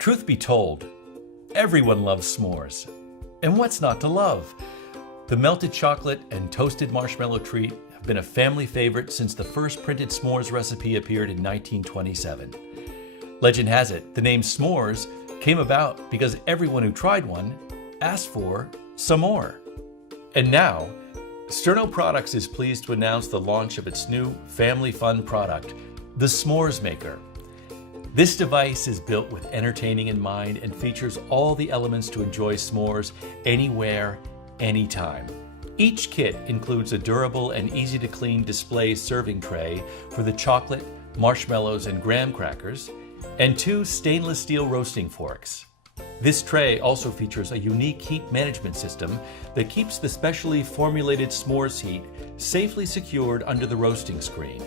Truth be told, everyone loves s'mores. And what's not to love? The melted chocolate and toasted marshmallow treat have been a family favorite since the first printed s'mores recipe appeared in 1927. Legend has it, the name s'mores came about because everyone who tried one asked for some more. And now, Sterno Products is pleased to announce the launch of its new family fun product, the S'mores Maker. This device is built with entertaining in mind and features all the elements to enjoy s'mores anywhere, anytime. Each kit includes a durable and easy to clean display serving tray for the chocolate, marshmallows, and graham crackers, and 2 stainless steel roasting forks. This tray also features a unique heat management system that keeps the specially formulated s'mores heat safely secured under the roasting screen.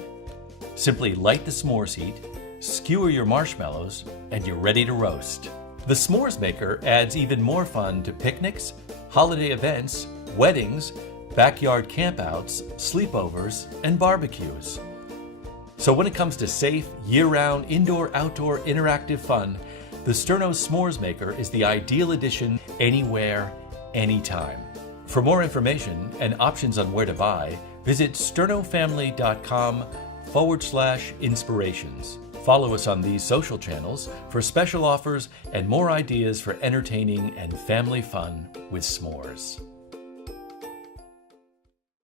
Simply light the s'mores heat, skewer your marshmallows, and you're ready to roast. The S'mores Maker adds even more fun to picnics, holiday events, weddings, backyard campouts, sleepovers, and barbecues. So when it comes to safe, year-round, indoor-outdoor interactive fun, the Sterno S'mores Maker is the ideal addition anywhere, anytime. For more information and options on where to buy, visit sternofamily.com/inspirations. Follow us on these social channels for special offers and more ideas for entertaining and family fun with s'mores.